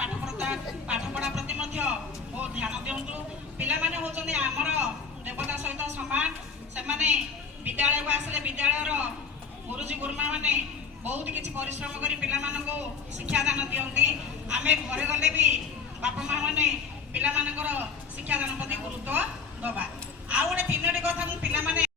पाठपढ़ा प्रति बहुत ध्यान दिंतु पिलाने होचंदी आमर देवता सहित समान से विद्यालय को आसिले विद्यालय गुरुजी गुरुमा मैंने बहुत किसी परिश्रम कर पिला शिक्षादान दिखती आम घरे गले भी बापा माँ मैंने पिला शिक्षादान प्रति गुरुत्व दबा आउ गोटे तीनोटी कथा मुझे पिला